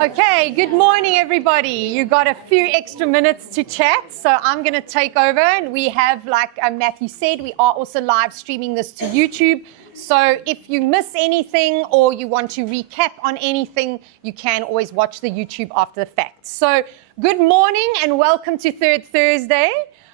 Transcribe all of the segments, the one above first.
Okay, good morning, everybody. You got a few extra minutes to chat, so I'm going to take over. And we have, like Matthew said, we are also live streaming this to YouTube. So if you miss anything or you want to recap on anything, you can always watch the YouTube after the fact. So good morning and welcome to Third Thursday.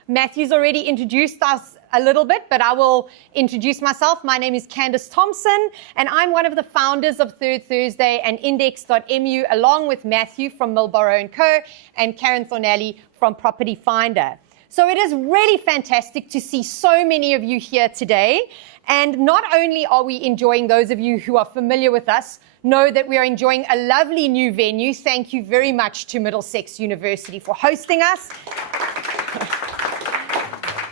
Matthew's already introduced us a little bit, but I will introduce myself. My name is Candice Thompson, and I'm one of the founders of Third Thursday and Index.mu, along with Matthew from Milborough & Co. and Karen Thornelli from Property Finder. So it is really fantastic to see so many of you here today. And not only are we enjoying, those of you who are familiar with us, know that we are enjoying a lovely new venue. Thank you very much to Middlesex University for hosting us.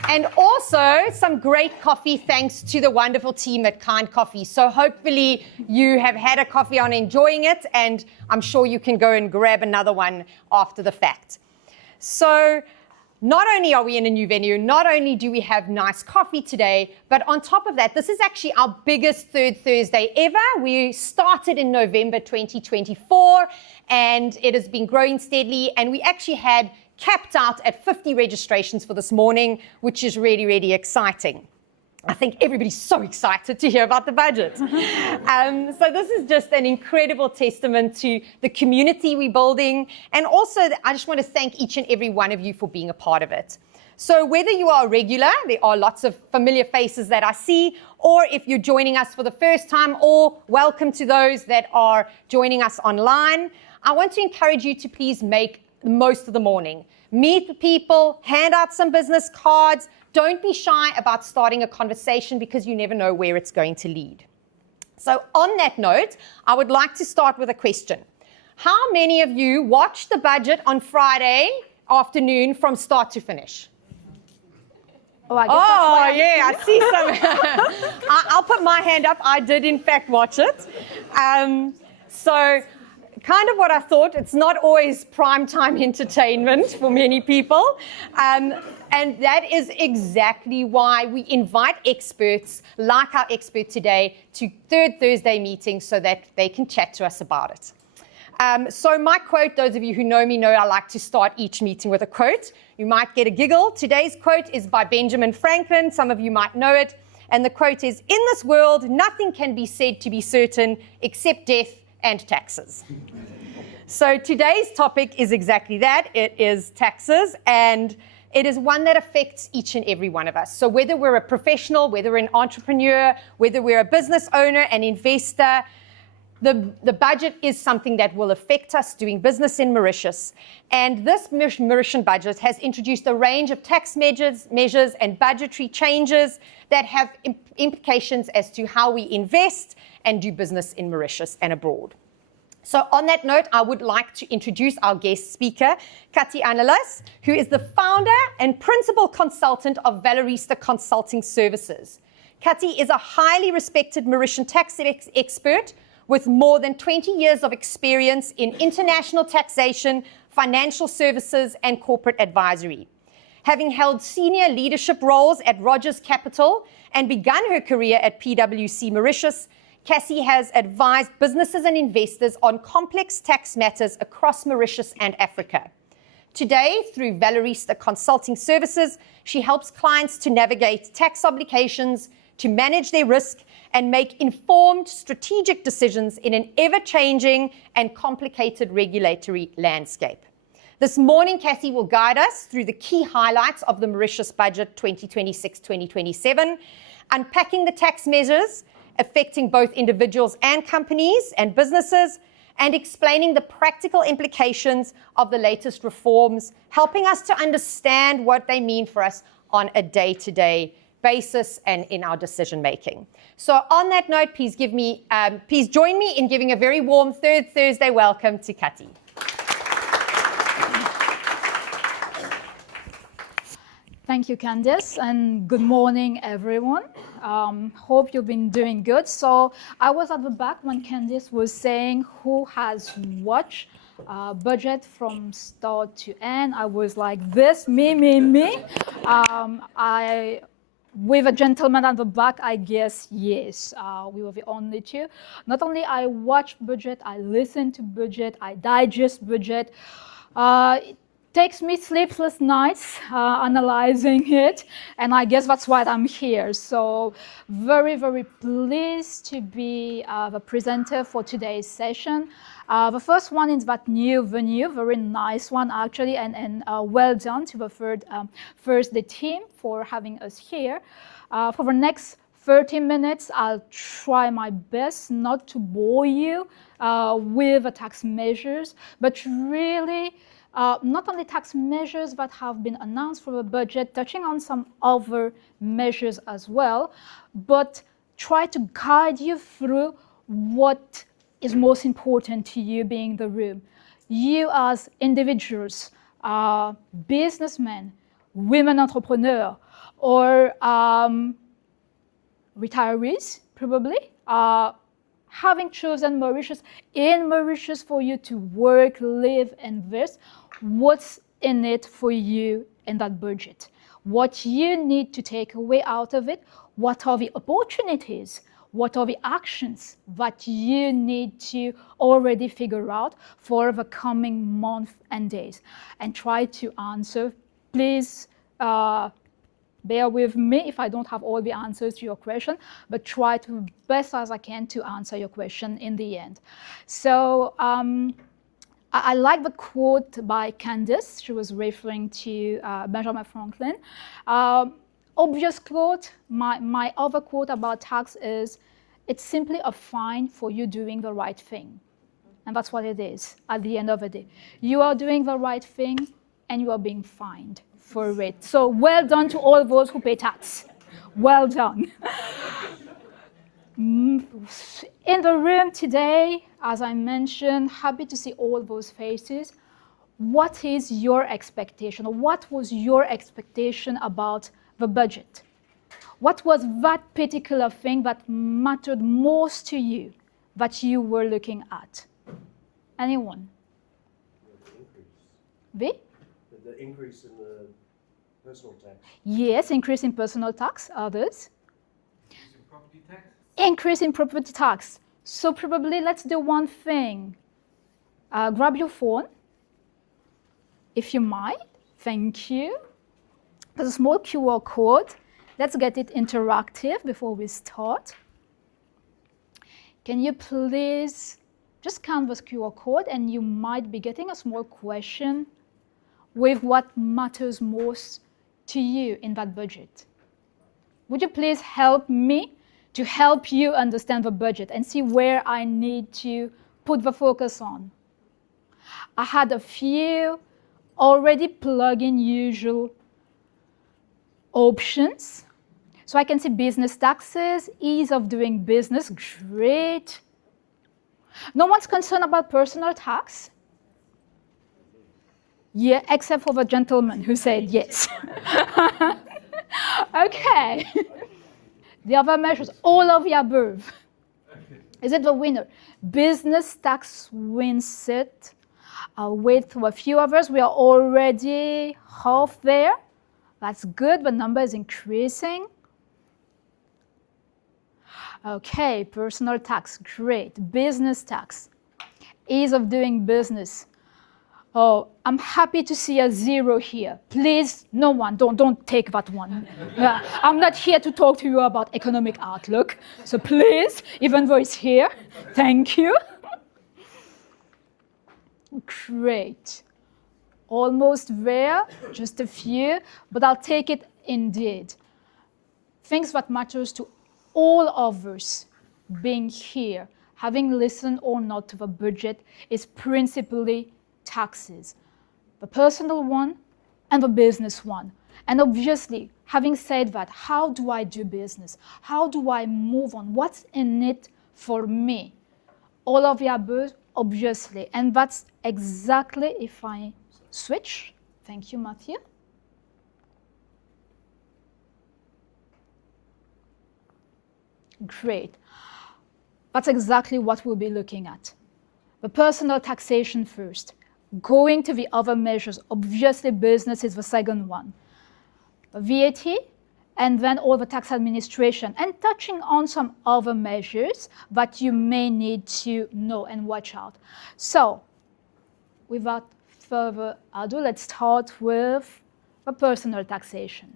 And also some great coffee thanks to the wonderful team at Kind Coffee. So hopefully you have had a coffee and enjoying it, and I'm sure you can go and grab another one after the fact. So not only are we in a new venue, not only do we have nice coffee today, but on top of that, this is actually our biggest Third Thursday ever. We started in November 2024, and it has been growing steadily, and we actually had capped out at 50 registrations for this morning, which is really, really exciting. I think everybody's so excited to hear about the budget. So this is just an incredible testament to the community we're building. And also, I just want to thank each and every one of you for being a part of it. So whether you are a regular, there are lots of familiar faces that I see, or if you're joining us for the first time, or welcome to those that are joining us online, I want to encourage you to please make most of the morning. Meet the people, hand out some business cards. Don't be shy about starting a conversation because you never know where it's going to lead. So on that note, I would like to start with a question. How many of you watched the budget on Friday afternoon from start to finish? Oh, I guess yeah, I see some. I'll put my hand up. I did, in fact, watch it. So kind of what I thought. It's not always primetime entertainment for many people. And that is exactly why we invite experts like our expert today to Third Thursday meetings so that they can chat to us about it. So my quote, those of you who know me know I like to start each meeting with a quote. You might get a giggle. Today's quote is by Benjamin Franklin. Some of you might know it. And the quote is, "In this world, nothing can be said to be certain except death and taxes." So today's topic is exactly that. It is taxes, and it is one that affects each and every one of us. So whether we're a professional, whether we're an entrepreneur, whether we're a business owner, an investor, the budget is something that will affect us doing business in Mauritius. And this Mauritian budget has introduced a range of tax measures and budgetary changes that have implications as to how we invest and do business in Mauritius and abroad. So on that note, I would like to introduce our guest speaker, Cathie Hanneles, who is the founder and principal consultant of Valerista Consulting Services. Cathie is a highly respected Mauritian tax expert with more than 20 years of experience in international taxation, financial services, and corporate advisory. Having held senior leadership roles at Rogers Capital and begun her career at PwC Mauritius, Cathie has advised businesses and investors on complex tax matters across Mauritius and Africa. Today, through Valerista Consulting Services, she helps clients to navigate tax obligations, to manage their risk, and make informed strategic decisions in an ever-changing and complicated regulatory landscape. This morning, Cathie will guide us through the key highlights of the Mauritius Budget 2026-2027, unpacking the tax measures affecting both individuals and companies and businesses, and explaining the practical implications of the latest reforms, helping us to understand what they mean for us on a day-to-day basis and in our decision-making. So on that note, please join me in giving a very warm Third Thursday welcome to Cathie. Thank you, Candice, and good morning, everyone. Hope you've been doing good. So I was at the back when Candice was saying who has watched budget from start to end. I was like this, me. with a gentleman at the back, I guess, yes, we were the only two. Not only I watch budget, I listen to budget, I digest budget. It takes me sleepless nights analyzing it, and I guess that's why I'm here. So very, very pleased to be the presenter for today's session. The first one is that new venue, very nice one actually, and well done to the ThirdThursday team for having us here. For the next 30 minutes, I'll try my best not to bore you with the tax measures, but really not only tax measures that have been announced for the budget, touching on some other measures as well, but try to guide you through what is most important to you being in the room. You as individuals, businessmen, women entrepreneurs, or retirees, probably, having chosen Mauritius, in Mauritius for you to work, live, invest, what's in it for you in that budget? What you need to take away out of it? What are the opportunities? What are the actions that you need to already figure out for the coming month and days? And try to answer. Please bear with me if I don't have all the answers to your question, but try to best as I can to answer your question in the end. So I like the quote by Candice. She was referring to Benjamin Franklin. Obvious quote, my other quote about tax is, it's simply a fine for you doing the right thing. And that's what it is at the end of the day. You are doing the right thing and you are being fined for it. So well done to all those who pay tax. Well done. In the room today, as I mentioned, happy to see all those faces. What is your expectation? What was your expectation about the budget? What was that particular thing that mattered most to you that you were looking at? Anyone? The increase in the personal tax. Yes, increase in personal tax. Others? Increase in property tax. Increase in property tax. So probably let's do one thing. Grab your phone, if you might. Thank you. There's a small QR code. Let's get it interactive before we start. Can you please just scan this QR code, and you might be getting a small question with what matters most to you in that budget. Would you please help me to help you understand the budget and see where I need to put the focus on? I had a few already plug-in usual options. So I can see business taxes, ease of doing business, great. No one's concerned about personal tax? Yeah, except for the gentleman who said yes. Okay. The other measures, all of the above. Is it the winner? Business tax wins it. I'll wait for a few others. We are already half there. That's good, the number is increasing. Okay, personal tax, great. Business tax, ease of doing business. Oh, I'm happy to see a 0 here. Please, no one, don't take that one. I'm not here to talk to you about economic outlook. So please, even though it's here, thank you. Great. Almost there, just a few, but I'll take it indeed. Things that matters to all of us being here, having listened or not to the budget, is principally taxes. The personal one and the business one. And obviously, having said that, how do I do business? How do I move on? What's in it for me? All of the above, obviously. And that's exactly, if I switch. Thank you, Matthew. Great. That's exactly what we'll be looking at. The personal taxation first. Going to the other measures. Obviously, business is the second one. VAT and then all the tax administration, and touching on some other measures that you may need to know and watch out. So, without further ado, let's start with the personal taxation.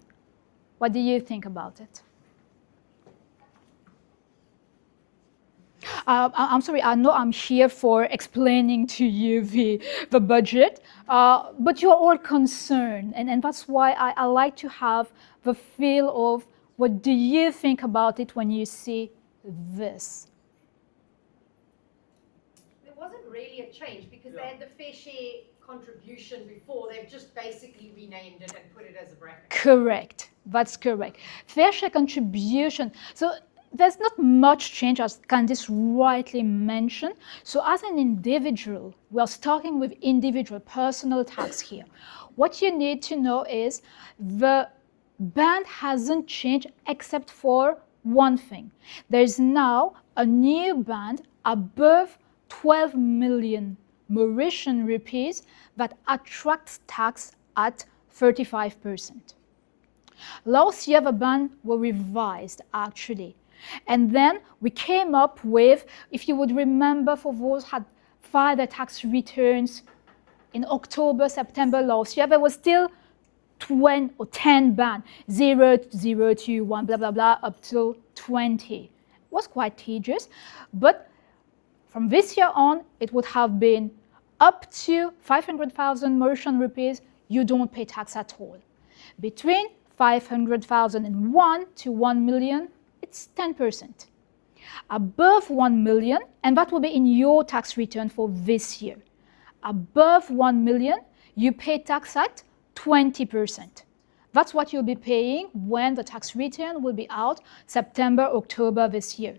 What do you think about it? I'm sorry, I know I'm here for explaining to you the budget, but you're all concerned, and that's why I like to have the feel of what do you think about it when you see this? There wasn't really a change because they had the fair share contribution before. They've just basically renamed it and put it as a bracket. Correct. That's correct. Fair share contribution. So there's not much change, as Candice rightly mentioned. So as an individual, we're starting with individual personal tax here. What you need to know is the band hasn't changed except for one thing. There's now a new band above 12 million Mauritian rupees that attracts tax at 35%. Last year, the band were revised, actually. And then we came up with, if you would remember, for those who had filed their tax returns in October, September last year, there was still 20 or 10 band, 0, 0 to 1, blah, blah, blah, up till 20. It was quite tedious, but from this year on, it would have been up to 500,000 Mauritian rupees, you don't pay tax at all. Between 500,001 to 1 million, it's 10%. Above 1 million, and that will be in your tax return for this year. Above 1 million, you pay tax at 20%. That's what you'll be paying when the tax return will be out September, October this year.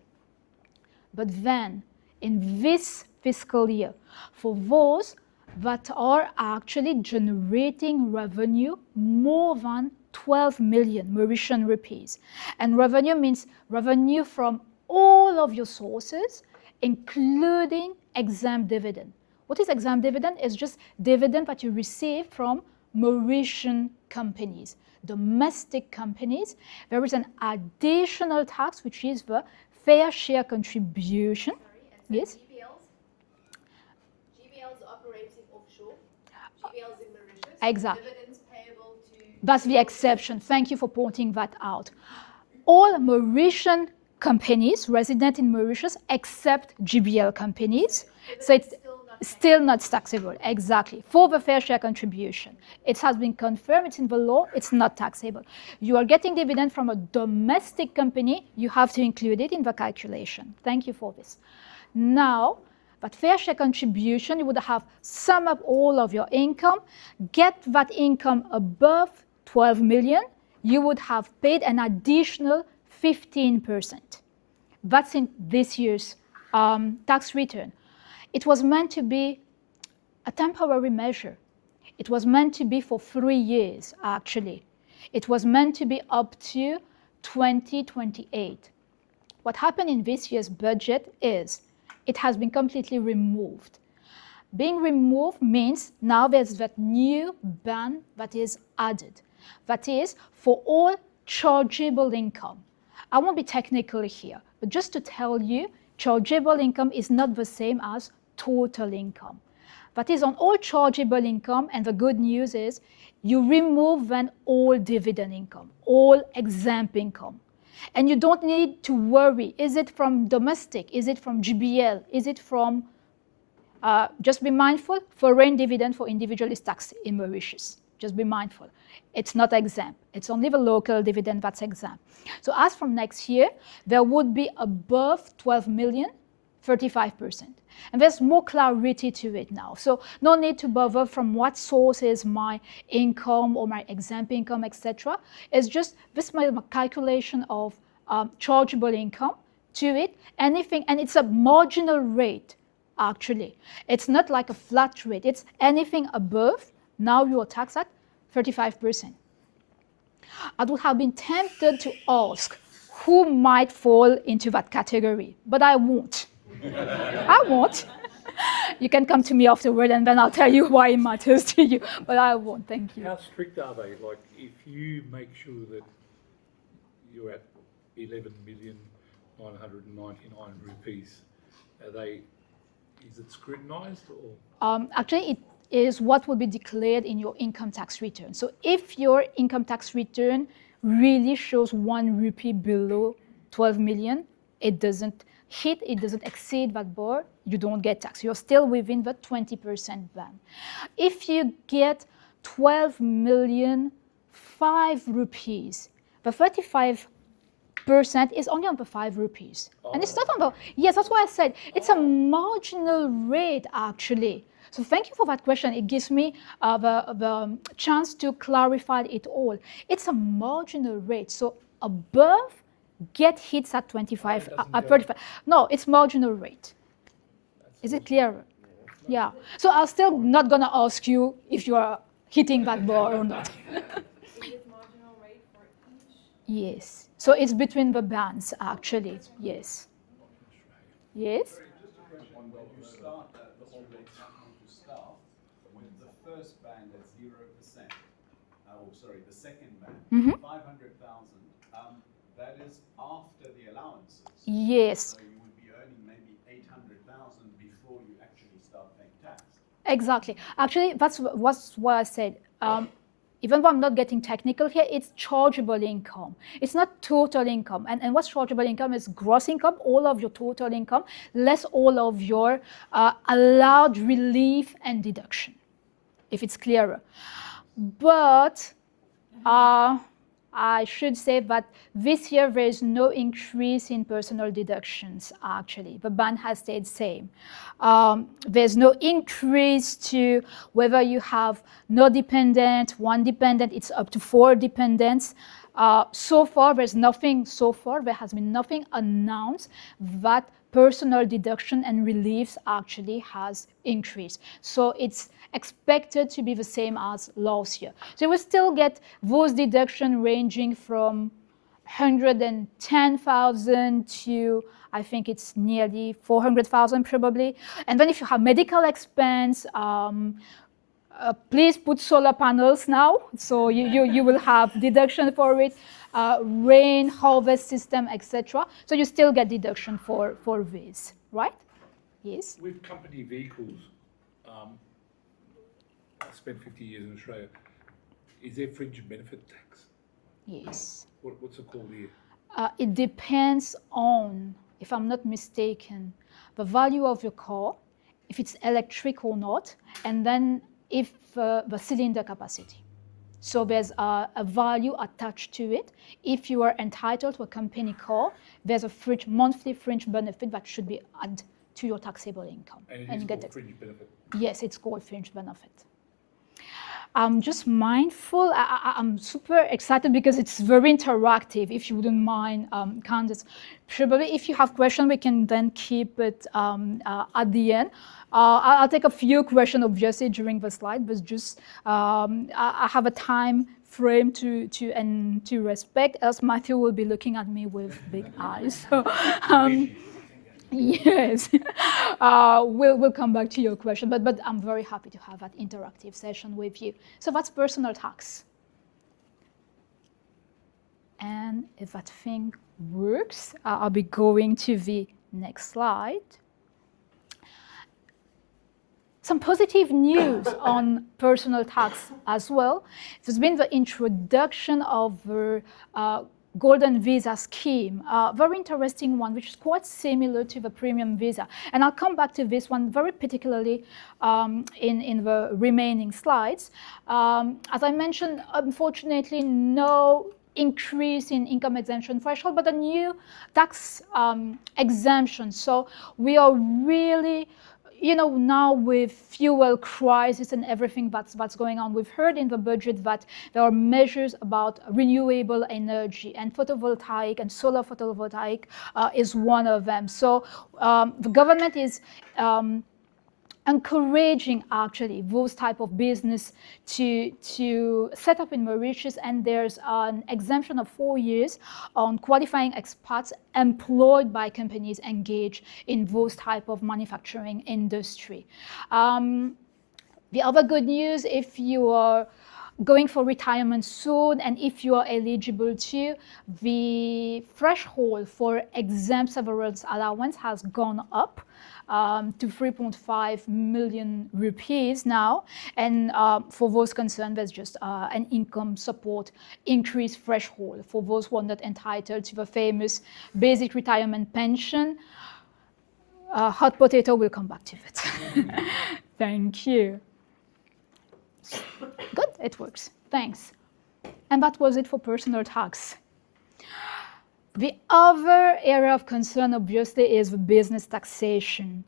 But then, in this fiscal year, for those that are actually generating revenue more than 12 million Mauritian rupees. And revenue means revenue from all of your sources, including exempt dividend. What is exempt dividend? It's just dividend that you receive from Mauritian companies, domestic companies. There is an additional tax, which is the fair share contribution. Sorry, yes? GBLs operating offshore, GBLs in Mauritius. Exactly. Dividends payable to... That's the exception. Thank you for pointing that out. All Mauritian companies resident in Mauritius except GBL companies. So it's still not taxable, exactly, for the fair share contribution. It has been confirmed, it's in the law, it's not taxable. You are getting dividend from a domestic company, you have to include it in the calculation. Thank you for this. Now, that fair share contribution, you would have sum up all of your income, get that income above 12 million, you would have paid an additional 15%. That's in this year's tax return. It was meant to be a temporary measure. It was meant to be for 3 years, actually. It was meant to be up to 2028. What happened in this year's budget is it has been completely removed. Being removed means now there's that new ban that is added. That is for all chargeable income. I won't be technical here, but just to tell you, chargeable income is not the same as total income. That is on all chargeable income, and the good news is you remove then all dividend income, all exempt income. And you don't need to worry, is it from domestic, is it from GBL, is it from, just be mindful, foreign dividend for individual is taxed in Mauritius. Just be mindful. It's not exempt. It's only the local dividend that's exempt. So as from next year, there would be above 12 million, 35%. And there's more clarity to it now. So no need to bother from what source is my income or my exempt income, etc. It's just this my calculation of chargeable income to it, anything, and it's a marginal rate, actually. It's not like a flat rate. It's anything above, now you are taxed at 35%. I would have been tempted to ask who might fall into that category, but I won't. I won't. You can come to me afterward and then I'll tell you why it matters to you, but I won't, thank you. How strict are they? Like, if you make sure that you're at 11,999 rupees. Is it scrutinised or? Actually, it is what will be declared in your income tax return. So if your income tax return really shows 1 rupee below 12 million, it doesn't exceed that bar, you don't get tax. You're still within the 20% ban. If you get 12 million 5 rupees, the 35% is only on the 5 rupees. Oh. And it's not on the, yes, that's why I said it's a marginal rate actually. So thank you for that question. It gives me the chance to clarify it all. It's a marginal rate. So above, get hits at 25, at 35. No, it's marginal rate. Is it clear? Yeah. So I'm still not going to ask you if you are hitting that bar or not. Yes. So it's between the bands, actually. Yes. Yes? When you start the whole rate to start with the first band at 0%, the second band, 500,000, that is after the allowances. Yes. So you would be earning maybe 800,000 before you actually start paying tax. Exactly. Actually, that's what I said. Even though I'm not getting technical here, it's chargeable income. It's not total income. And what's chargeable income is gross income, all of your total income, less all of your allowed relief and deduction, if it's clearer. But I should say that this year there is no increase in personal deductions, actually. The ban has stayed same. There's no increase to whether you have no dependent, 1 dependent, it's up to 4 dependents. So far, there has been nothing announced that personal deduction and reliefs actually has increased. So it's expected to be the same as last year. So we still get those deductions ranging from 110,000 to, I think it's nearly 400,000 probably. And then if you have medical expense, please put solar panels now, so you will have deduction for it, rain, harvest system, etc. So you still get deduction for this, right? Yes? With company vehicles, I spent 50 years in Australia. Is there fringe benefit tax? Yes. What's it called here? It depends on, if I'm not mistaken, the value of your car, if it's electric or not, and then if the cylinder capacity. So there's a value attached to it. If you are entitled to a company car, there's a monthly fringe benefit that should be added to your taxable income. And you it get is called fringe benefit? Yes, it's called fringe benefit. I'm just mindful. I'm super excited because it's very interactive, if you wouldn't mind, Candice. Probably if you have questions, we can then keep it at the end. I'll take a few questions, obviously, during the slide, but just I have a time frame to respect, else Matthew will be looking at me with big eyes. So, yes, we'll come back to your question, but I'm very happy to have that interactive session with you. So that's personal tax. And if that thing works, I'll be going to the next slide. Some positive news on personal tax as well. There's been the introduction of the Golden Visa scheme, a very interesting one, which is quite similar to the Premium Visa. And I'll come back to this one very particularly in the remaining slides. As I mentioned, unfortunately, no increase in income exemption threshold, but a new tax exemption. So we are really, now with fuel crisis and everything that's going on, we've heard in the budget that there are measures about renewable energy, and photovoltaic and solar photovoltaic is one of them. So the government is encouraging actually those type of business to set up in Mauritius, and there's an exemption of 4 years on qualifying expats employed by companies engaged in those type of manufacturing industry. The other good news, if you are going for retirement soon, and if you are eligible to, the threshold for exempt severance allowance has gone up to 3.5 million rupees now. And for those concerned, there's just an income support increase threshold for those who are not entitled to the famous basic retirement pension. Hot potato, will come back to it. Thank you. Good, it works. Thanks. And that was it for personal tax. The other area of concern, obviously, is the business taxation.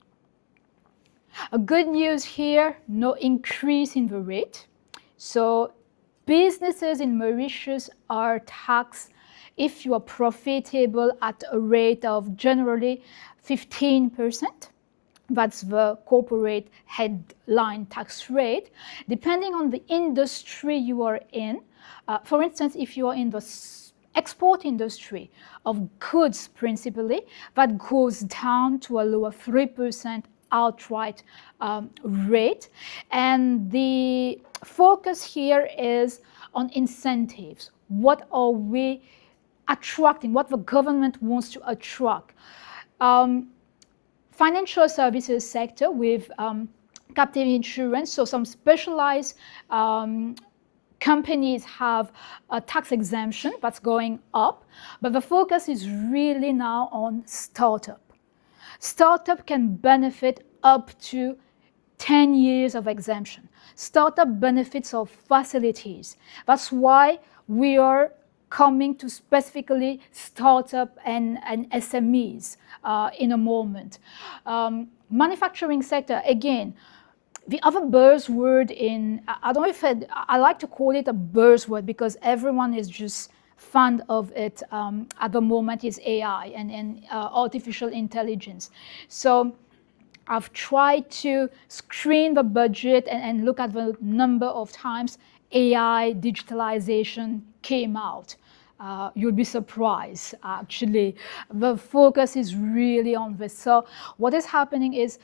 A good news here, no increase in the rate. So businesses in Mauritius are taxed if you are profitable at a rate of generally 15%. That's the corporate headline tax rate. Depending on the industry you are in, for instance, if you are in the export industry of goods principally, that goes down to a lower 3% outright rate. And the focus here is on incentives. What are we attracting? What the government wants to attract? Financial services sector with captive insurance, so some specialized companies have a tax exemption that's going up, but the focus is really now on startup. Startup can benefit up to 10 years of exemption. Startup benefits of facilities. That's why we are coming to specifically startup and SMEs in a moment. Manufacturing sector, again, the other buzzword I don't know if I like to call it a buzzword because everyone is just fond of it at the moment, is AI and artificial intelligence. So I've tried to screen the budget and look at the number of times AI digitalization came out. You'll be surprised, actually. The focus is really on this. So what is happening is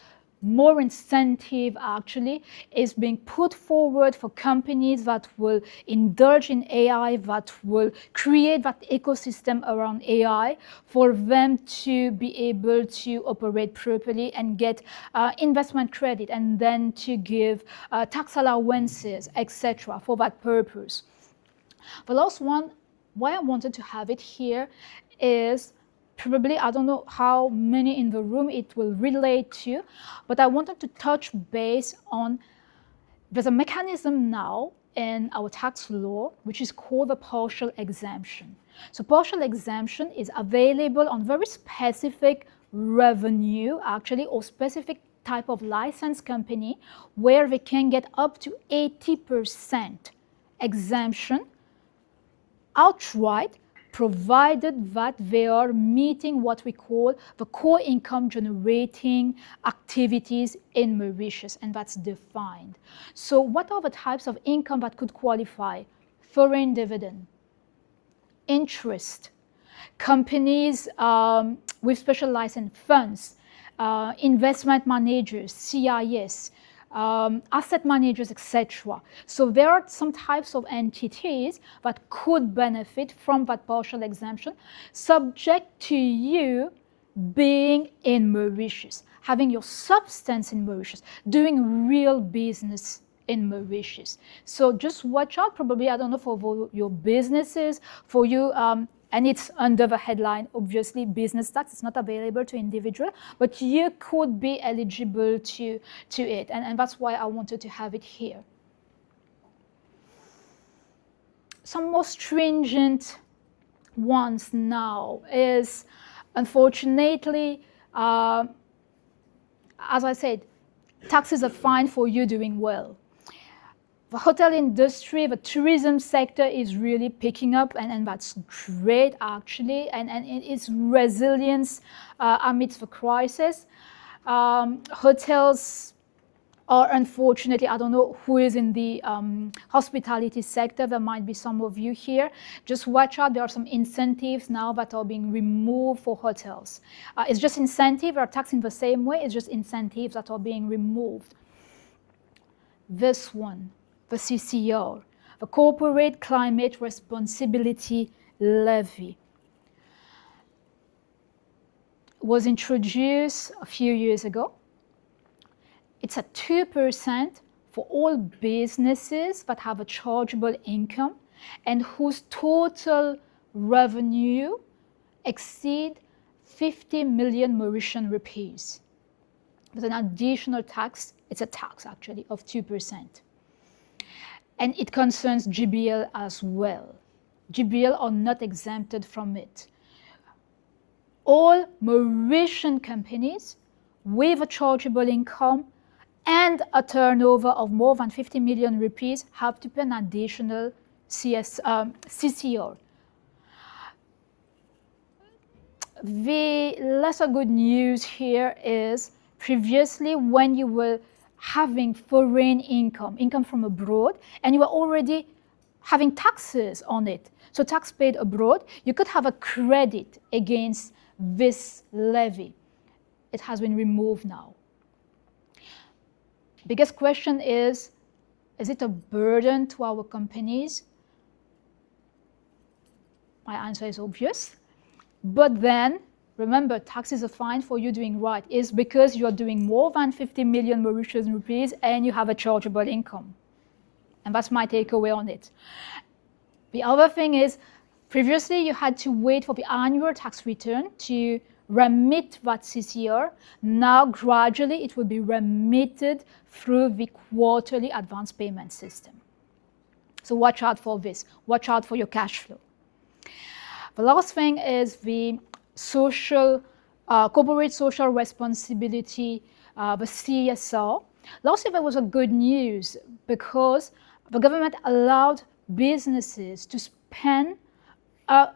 more incentive actually is being put forward for companies that will indulge in AI, that will create that ecosystem around AI for them to be able to operate properly and get investment credit and then to give tax allowances, etc. for that purpose. The last one, why I wanted to have it here is probably, I don't know how many in the room it will relate to, but I wanted to touch base on, there's a mechanism now in our tax law, which is called the partial exemption. So partial exemption is available on very specific revenue, actually, or specific type of license company, where they can get up to 80% exemption outright, provided that they are meeting what we call the core income generating activities in Mauritius, and that's defined. So what are the types of income that could qualify? Foreign dividend, interest, companies with special license funds, investment managers, CIS, asset managers, etc. So there are some types of entities that could benefit from that partial exemption, subject to you being in Mauritius, having your substance in Mauritius, doing real business in Mauritius. So just watch out, probably, I don't know, for your businesses, for you, and it's under the headline, obviously, business tax. It's not available to individual, but you could be eligible to it. And that's why I wanted to have it here. Some more stringent ones now is, unfortunately, as I said, taxes are fine for you doing well. The hotel industry, the tourism sector is really picking up, and that's great, actually, and it's resilience amidst the crisis. Hotels are, unfortunately, I don't know who is in the hospitality sector. There might be some of you here. Just watch out. There are some incentives now that are being removed for hotels. It's just incentive. They are taxed in the same way. It's just incentives that are being removed. This one, the CCR, the Corporate Climate Responsibility Levy. Was introduced a few years ago. It's at 2% for all businesses that have a chargeable income and whose total revenue exceed 50 million Mauritian rupees. There's an additional tax, it's a tax actually, of 2%. And it concerns GBL as well. GBL are not exempted from it. All Mauritian companies with a chargeable income and a turnover of more than 50 million rupees have to pay an additional CCR. The lesser good news here is previously when you were having foreign income from abroad, and you were already having taxes on it, so tax paid abroad, you could have a credit against this levy. It has been removed now. Biggest question is it a burden to our companies? My answer is obvious. But then, remember, tax is a fine for you doing right. It's because you're doing more than 50 million Mauritian rupees and you have a chargeable income. And that's my takeaway on it. The other thing is, previously you had to wait for the annual tax return to remit that CCR. Now, gradually, it will be remitted through the quarterly advance payment system. So watch out for this. Watch out for your cash flow. The last thing is the corporate social responsibility, the CSR. Last year there was a good news because the government allowed businesses to spend a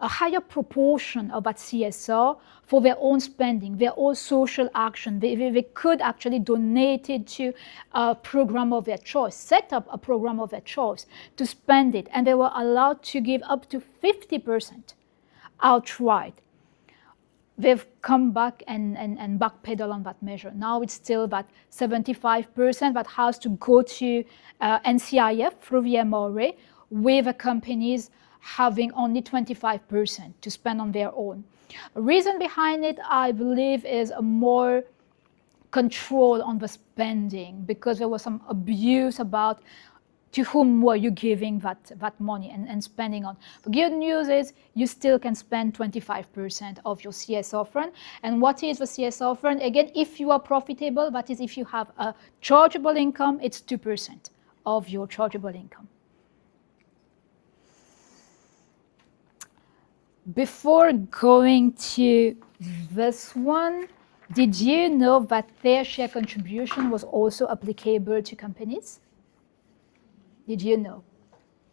higher proportion of that CSR for their own spending, their own social action. They could actually donate it to a program of their choice, set up a program of their choice to spend it, and they were allowed to give up to 50% outright. They've come back and backpedal on that measure. Now it's still about 75% that has to go to NCIF through the MRA, with the companies having only 25% to spend on their own. The reason behind it, I believe, is a more control on the spending, because there was some abuse about to whom were you giving that money and spending on. The good news is you still can spend 25% of your CSR fund. And what is the CSR fund? Again, if you are profitable, that is, if you have a chargeable income, it's 2% of your chargeable income. Before going to this one, did you know that fair share contribution was also applicable to companies? Did you know?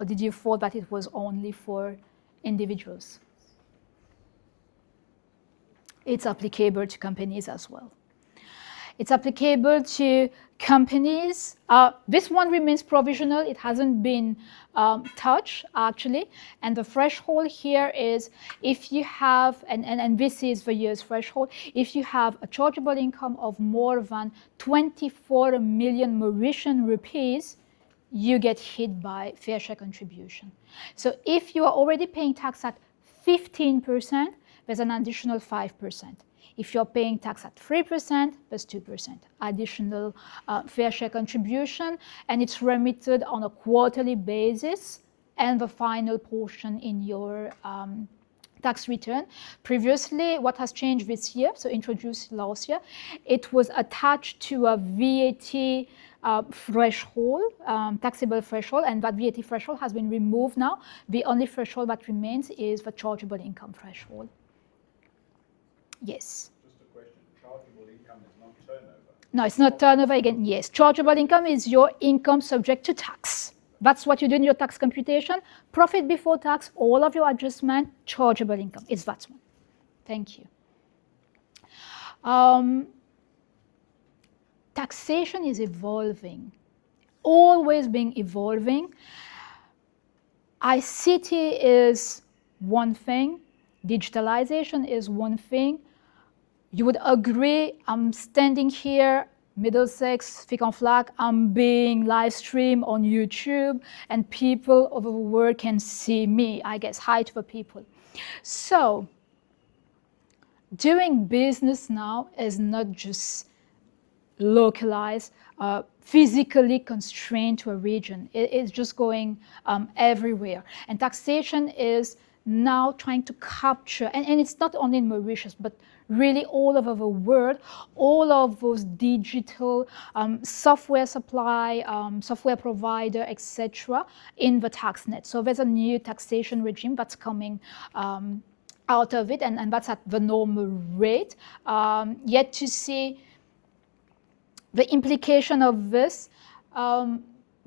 Or did you thought that it was only for individuals? It's applicable to companies as well. It's applicable to companies. This one remains provisional. It hasn't been touched, actually. And the threshold here is if you have, and this is the year's threshold, if you have a chargeable income of more than 24 million Mauritian rupees, you get hit by fair share contribution. So if you are already paying tax at 15%, there's an additional 5%. If you're paying tax at 3%, there's 2% additional fair share contribution, and it's remitted on a quarterly basis, and the final portion in your tax return. Previously, what has changed this year, so introduced last year, it was attached to a VAT threshold, taxable threshold, and that VAT threshold has been removed now. The only threshold that remains is the chargeable income threshold. Yes. Just a question. Chargeable income is not turnover. No, it's not turnover again. Yes, chargeable income is your income subject to tax. That's what you do in your tax computation. Profit before tax, all of your adjustment, chargeable income. It's that one. Thank you. Taxation is evolving, always being evolving. ICT is one thing. Digitalization is one thing. You would agree, I'm standing here Middlesex, Fic en Flac, I'm being live streamed on YouTube, and people over the world can see me. I guess hi to the people. So, doing business now is not just localized, physically constrained to a region. It's just going everywhere. And taxation is now trying to capture, and it's not only in Mauritius, but really all over the world, all of those digital software supply, software provider, etc., in the tax net. So there's a new taxation regime that's coming out of it, and that's at the normal rate. Yet to see the implication of this,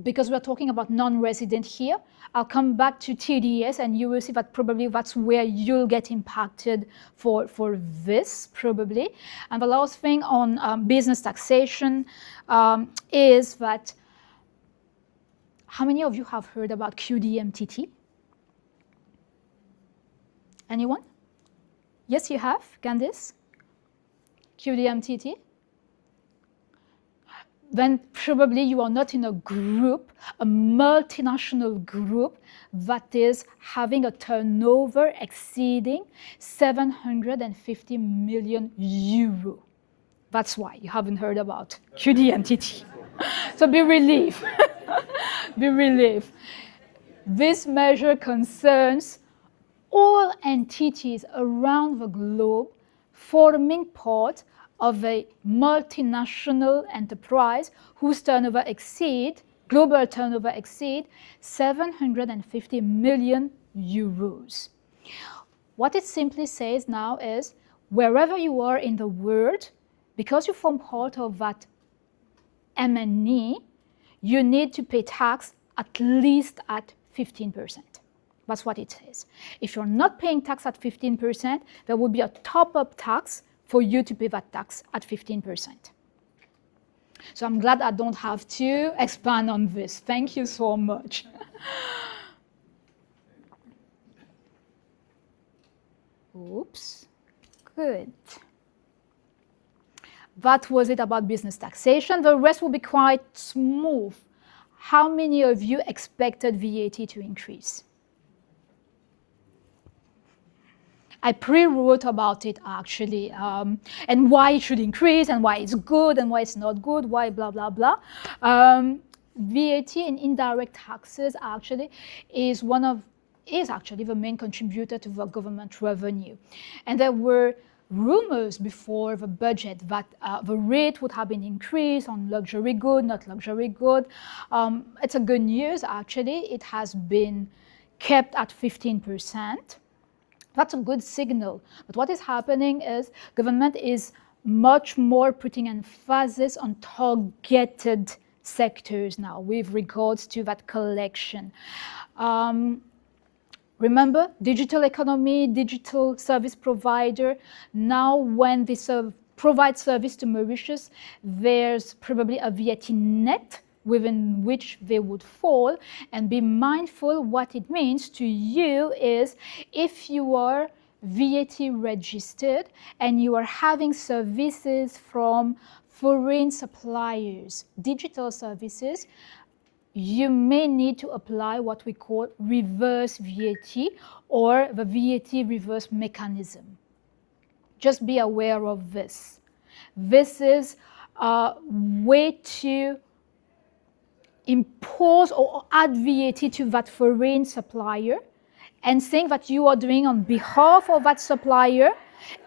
because we're talking about non-resident here, I'll come back to TDS, and you will see that probably that's where you'll get impacted for this, probably. And the last thing on business taxation is that, how many of you have heard about QDMTT? Anyone? Yes, you have, Candice? QDMTT? Then probably you are not in a group, a multinational group that is having a turnover exceeding 750 million euro. That's why you haven't heard about QDMTT. So be relieved. Be relieved. This measure concerns all entities around the globe forming part of a multinational enterprise whose turnover global turnover exceed 750 million euros. What it simply says now is, wherever you are in the world, because you form part of that M&E, you need to pay tax at least at 15%. That's what it says. If you're not paying tax at 15%, there will be a top-up tax for you to pay that tax at 15%. So I'm glad I don't have to expand on this. Thank you so much. Oops, good. That was it about business taxation. The rest will be quite smooth. How many of you expected VAT to increase? I pre-wrote about it actually, and why it should increase, and why it's good, and why it's not good, why blah, blah, blah. VAT and indirect taxes actually is actually the main contributor to the government revenue. And there were rumors before the budget that the rate would have been increased on luxury good, not luxury good. It's a good news actually. It has been kept at 15%. That's a good signal. But what is happening is government is much more putting emphasis on targeted sectors now with regards to that collection. Remember, digital economy, digital service provider. Now when they provide service to Mauritius, there's probably a VAT net within which they would fall, and be mindful what it means to you is if you are VAT registered and you are having services from foreign suppliers, digital services, you may need to apply what we call reverse VAT or the VAT reverse mechanism. Just be aware of this. This is a way to impose or add VAT to that foreign supplier and saying that you are doing on behalf of that supplier,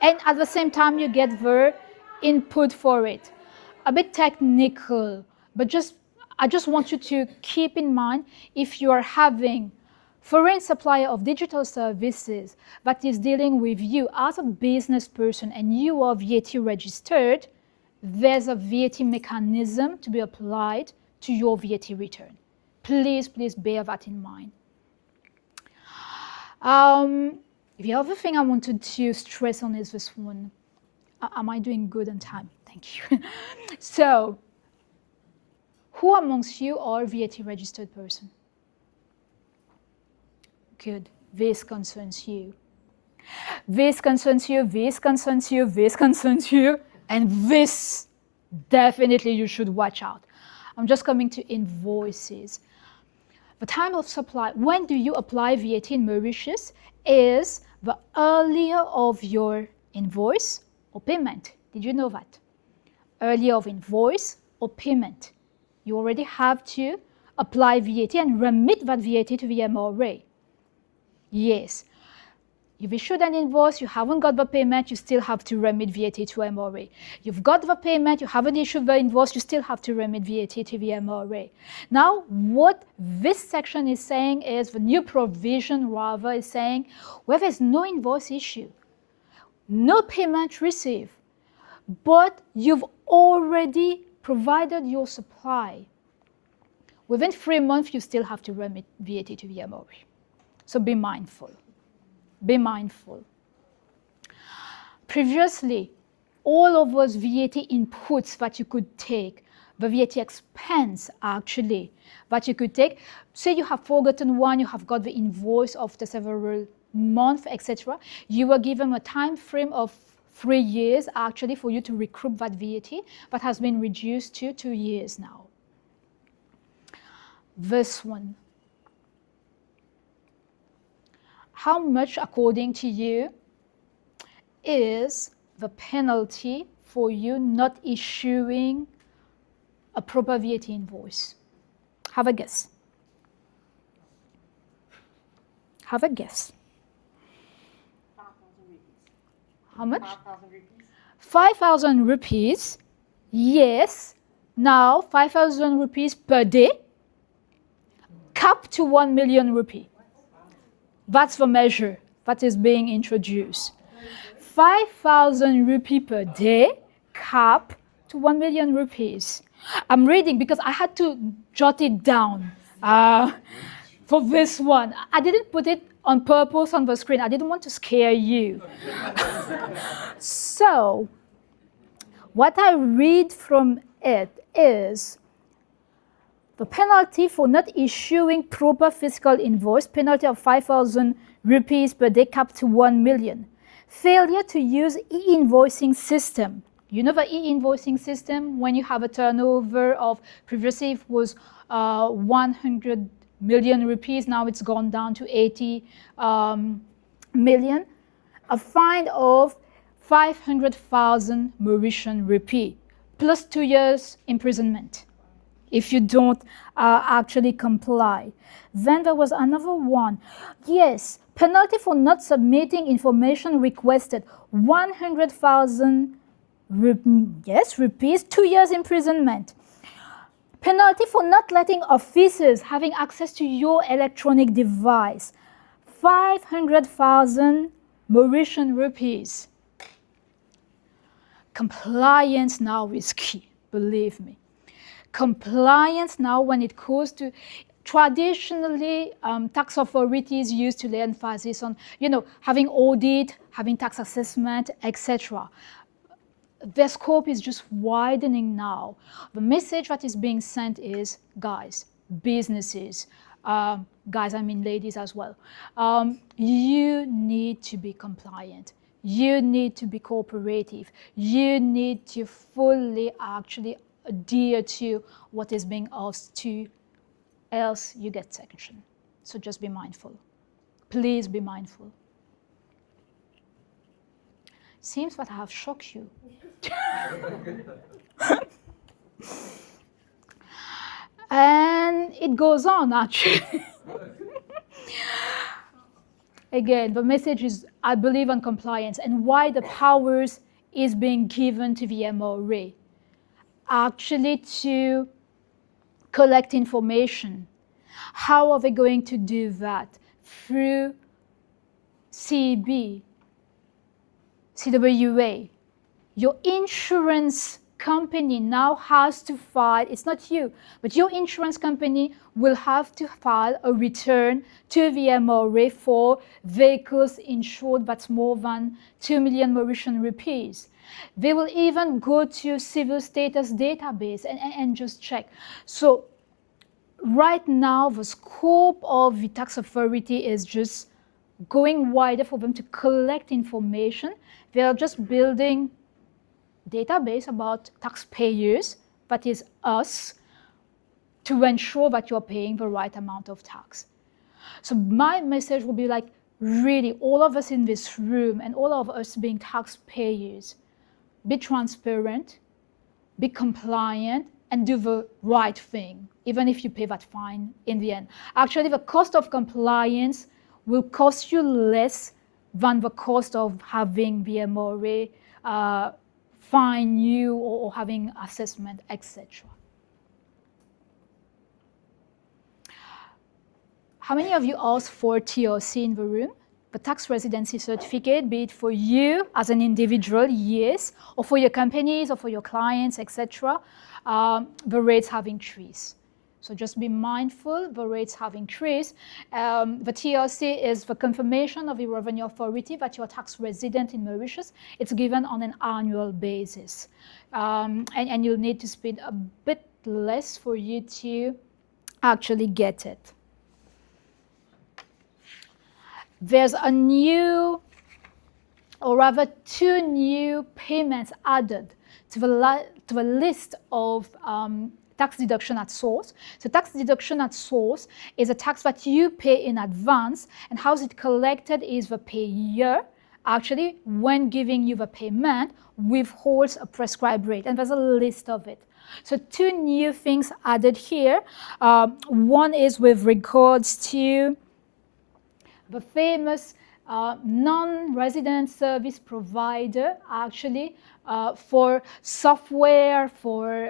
and at the same time you get their input for it. A bit technical, but I just want you to keep in mind, if you are having foreign supplier of digital services that is dealing with you as a business person and you are VAT registered, there's a VAT mechanism to be applied to your VAT return. Please, please bear that in mind. The other thing I wanted to stress on is this one. Am I doing good on time? Thank you. So, who amongst you are VAT registered person? Good. This concerns you. This concerns you, this concerns you, this concerns you, and this definitely you should watch out. I'm just coming to invoices. The time of supply, when do you apply VAT in Mauritius, is the earlier of your invoice or payment. Did you know that? Earlier of invoice or payment. You already have to apply VAT and remit that VAT to the MRA. Yes. You've issued an invoice, you haven't got the payment, you still have to remit VAT to MRA. You've got the payment, you haven't issued the invoice, you still have to remit VAT to the MRA. Now, what this section is saying is, the new provision rather is saying, where there's no invoice issue, no payment received, but you've already provided your supply, within 3 months, you still have to remit VAT to the MRA. So be mindful. Be mindful. Previously, all of those VAT inputs that you could take, the VAT expense actually that you could take, say you have forgotten one, you have got the invoice after several months, etc. You were given a time frame of 3 years actually for you to recoup that VAT, that has been reduced to 2 years now. This one. How much, according to you, is the penalty for you not issuing a proper VAT invoice? Have a guess. Have a guess. 5,000 rupees. How much? 5,000 rupees. 5,000 rupees. Yes. Now, 5,000 rupees per day, capped to 1 million rupee. That's the measure that is being introduced. 5,000 rupee per day, cap to 1 million rupees. I'm reading because I had to jot it down for this one. I didn't put it on purpose on the screen. I didn't want to scare you. So, what I read from it is, the penalty for not issuing proper fiscal invoice, penalty of 5,000 rupees per day, capped to 1 million. Failure to use e-invoicing system. You know the e-invoicing system, when you have a turnover of, previously it was 100 million rupees, now it's gone down to 80 million. A fine of 500,000 Mauritian rupee, plus 2 years imprisonment if you don't actually comply. Then there was another one. Yes, penalty for not submitting information requested, 100,000 rupees, 2 years imprisonment. Penalty for not letting officers having access to your electronic device, 500,000 Mauritian rupees. Compliance now is key, believe me. Compliance now, when it goes to, traditionally, tax authorities used to lay emphasis on, having audit, having tax assessment, etc. Their scope is just widening now. The message that is being sent is, guys, businesses, guys, I mean ladies as well, you need to be compliant. You need to be cooperative. You need to fully actually adhere to what is being asked to, else you get sanctioned. So just be mindful. Please be mindful. Seems that I have shocked you. And it goes on, actually. Again, the message is, I believe in compliance, and why the powers is being given to the MRA. Actually to collect information. How are they going to do that? Through CEB, CWA. Your insurance company now has to file, it's not you, but your insurance company will have to file a return to the MRA for vehicles insured that's more than 2 million Mauritian rupees. They will even go to civil status database and just check. So right now, the scope of the tax authority is just going wider for them to collect information. They are just building database about taxpayers, that is us, to ensure that you're paying the right amount of tax. So my message will be like, really, all of us in this room and all of us being taxpayers, be transparent, be compliant, and do the right thing, even if you pay that fine in the end. Actually, the cost of compliance will cost you less than the cost of having the MRA fine you or having assessment, etc. How many of you asked for TRC in the room? The tax residency certificate, be it for you as an individual, yes, or for your companies or for your clients, etc. The rates have increased. So just be mindful, the rates have increased. The TRC is the confirmation of the Revenue Authority that you're a tax resident in Mauritius. It's given on an annual basis. And you'll need to spend a bit less for you to actually get it. There's a new, or rather 2 new payments added to the list of tax deduction at source. So tax deduction at source is a tax that you pay in advance, and how it's collected is the payer, actually, when giving you the payment, withholds a prescribed rate, and there's a list of it. So 2 new things added here. One is with regards to the famous non-resident service provider, actually, for software, for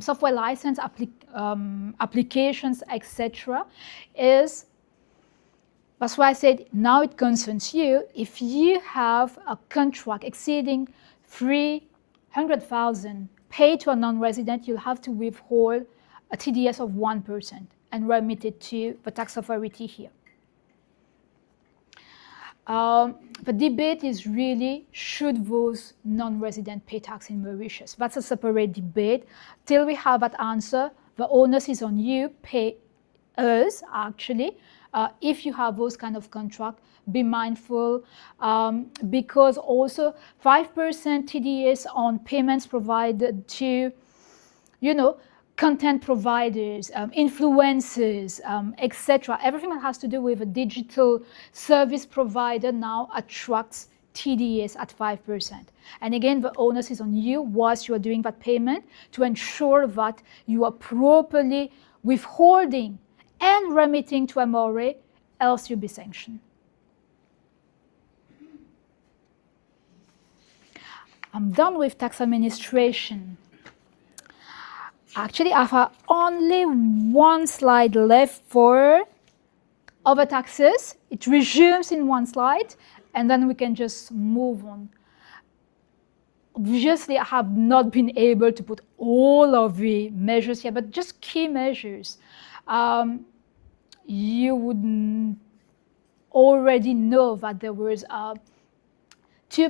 software license applications, etc. That's why I said now it concerns you. If you have a contract exceeding 300,000 paid to a non-resident, you'll have to withhold a TDS of 1% and remit it to the tax authority here. The debate is really, should those non-resident pay tax in Mauritius? That's a separate debate. Till we have that answer, the onus is on you, pay us, actually. If you have those kind of contract, be mindful, because also 5% TDS on payments provided to, content providers, influencers, etc. Everything that has to do with a digital service provider now attracts TDS at 5%. And again, the onus is on you whilst you are doing that payment to ensure that you are properly withholding and remitting to MRA, else you'll be sanctioned. I'm done with tax administration. Actually, I have only 1 slide left for other taxes. It resumes in 1 slide, and then we can just move on. Obviously, I have not been able to put all of the measures here, but just key measures. You would already know that there was 2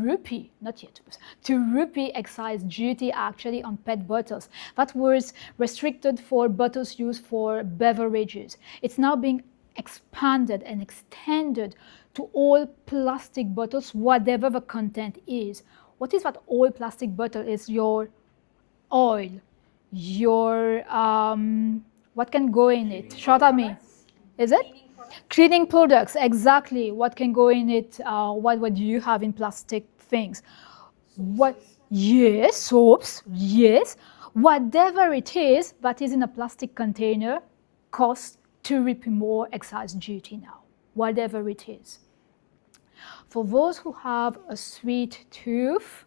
rupee, not yet 2%, 2 rupee excise duty actually on PET bottles. That was restricted for bottles used for beverages. It's now being expanded and extended to all plastic bottles, whatever the content is. What is that all plastic bottle? Is your oil, your, what can go in it? Shout at me. Is it? Cleaning products, exactly. What can go in it? What do you have in plastic things? What? Yes, soaps, yes. Whatever it is that is in a plastic container costs 2 rupee more excise duty now, whatever it is. For those who have a sweet tooth,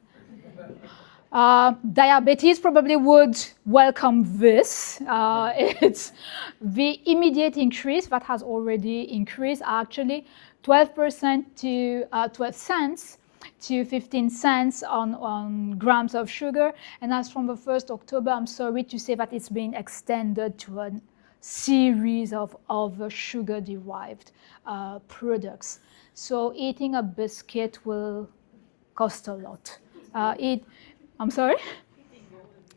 diabetes probably would welcome this. It's the immediate increase that has already increased, actually 12% to 12 cents to 15 cents on grams of sugar. And as from the 1st October, I'm sorry to say that it's been extended to a series of other sugar-derived products. So eating a biscuit will cost a lot. I'm sorry?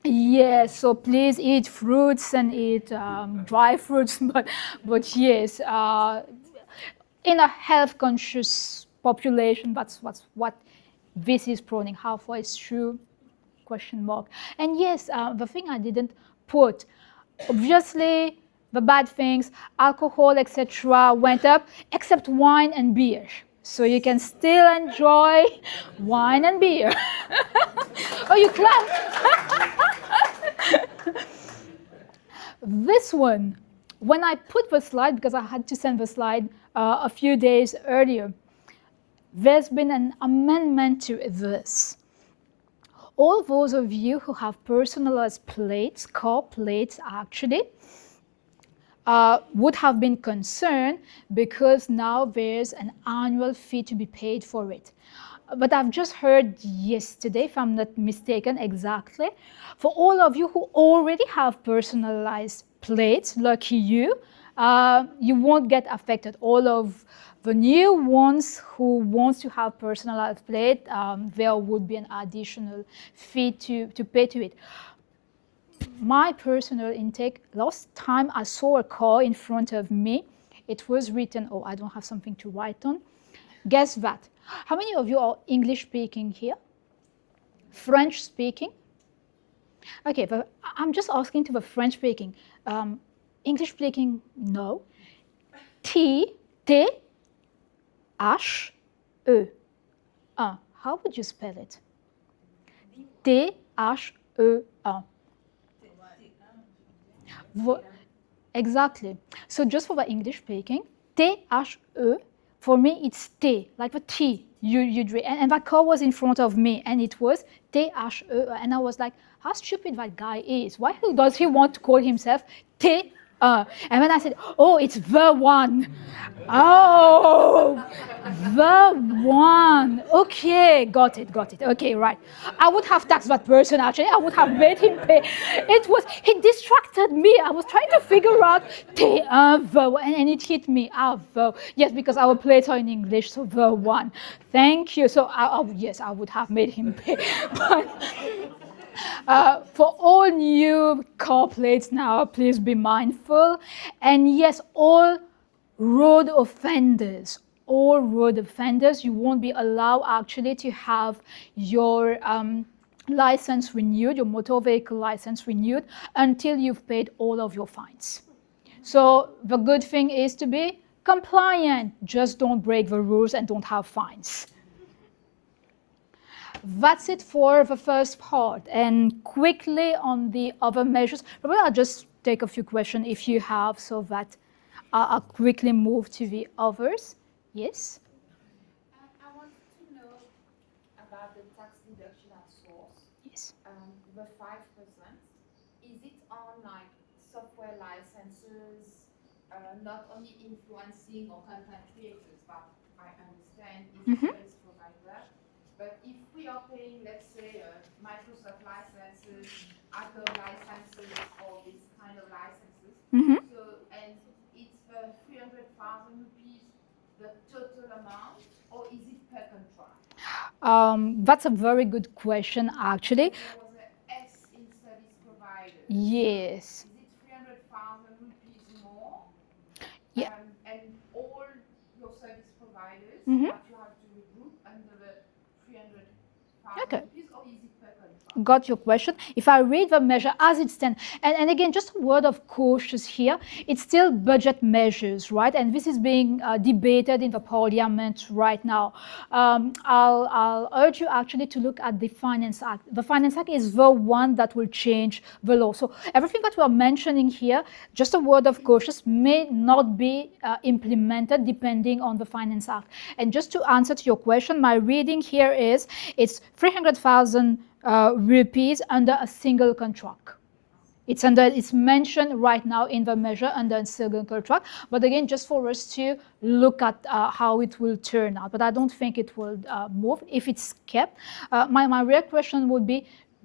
Yes, so please eat fruits and eat dry fruits, but yes, in a health-conscious population, that's what this is proning. How far is true? Question mark. And yes, the thing I didn't put, obviously, the bad things, alcohol, etc., went up, except wine and beer. So you can still enjoy wine and beer. Oh, you clapped. This one, when I put the slide, because I had to send the slide a few days earlier, there's been an amendment to this. All those of you who have personalized plates, car plates actually, would have been concerned because now there's an annual fee to be paid for it. But I've just heard yesterday, if I'm not mistaken exactly, for all of you who already have personalized plates, lucky you, you won't get affected. All of the new ones who want to have personalized plate, there would be an additional fee to pay to it. My personal intake, last time I saw a car in front of me, it was written, oh, I don't have something to write on. Guess that. How many of you are English speaking here? French speaking? Okay, but I'm just asking to the French speaking. English speaking, no. T, H, E. How would you spell it? T, H, E, A. Exactly. So just for the English speaking, T-H-E, for me it's T, like the T you drink. And that car was in front of me, and it was T-H-E. And I was like, how stupid that guy is. Why does he want to call himself T? And then I said, oh, it's the one. Oh, the one. Okay, got it. Okay, right. I would have taxed that person, actually. I would have made him pay. He distracted me. I was trying to figure out the, and it hit me. Yes, because our plates are in English, so the one. Thank you. So, yes, I would have made him pay. But, for all new car plates now, please be mindful. And yes, all road offenders, you won't be allowed actually to have your license renewed, your motor vehicle license renewed, until you've paid all of your fines. So the good thing is to be compliant. Just don't break the rules and don't have fines. That's it for the first part. And quickly on the other measures, probably I'll just take a few questions if you have, so that I'll quickly move to the others. Yes? I wanted to know about the tax deduction at source. Yes. The 5%. Is it on like software licenses, not only influencing or content creators, but I understand it's service provider. But if we are paying, let's say, Microsoft licenses, Apple licenses, or this kind of licenses, so, and it's 300,000 rupees, the total amount, or is it per contract? That's a very good question, actually. There was an S in service provider. Yes. Is it 300,000 rupees more? Yeah. And all your service providers that you have to regroup under the 300,000 Okay. rupees, or is it per contract? Got your question. If I read the measure as it stands, and again, just a word of caution here, it's still budget measures, right? And this is being debated in the parliament right now. I'll urge you actually to look at the Finance Act. The Finance Act is the one that will change the law. So everything that we're mentioning here, just a word of caution, may not be implemented depending on the Finance Act. And just to answer to your question, my reading here is it's 300,000 rupees under a single contract. It's mentioned right now in the measure under a single contract. But again, just for us to look at how it will turn out. But I don't think it will move if it's kept. My real question would be,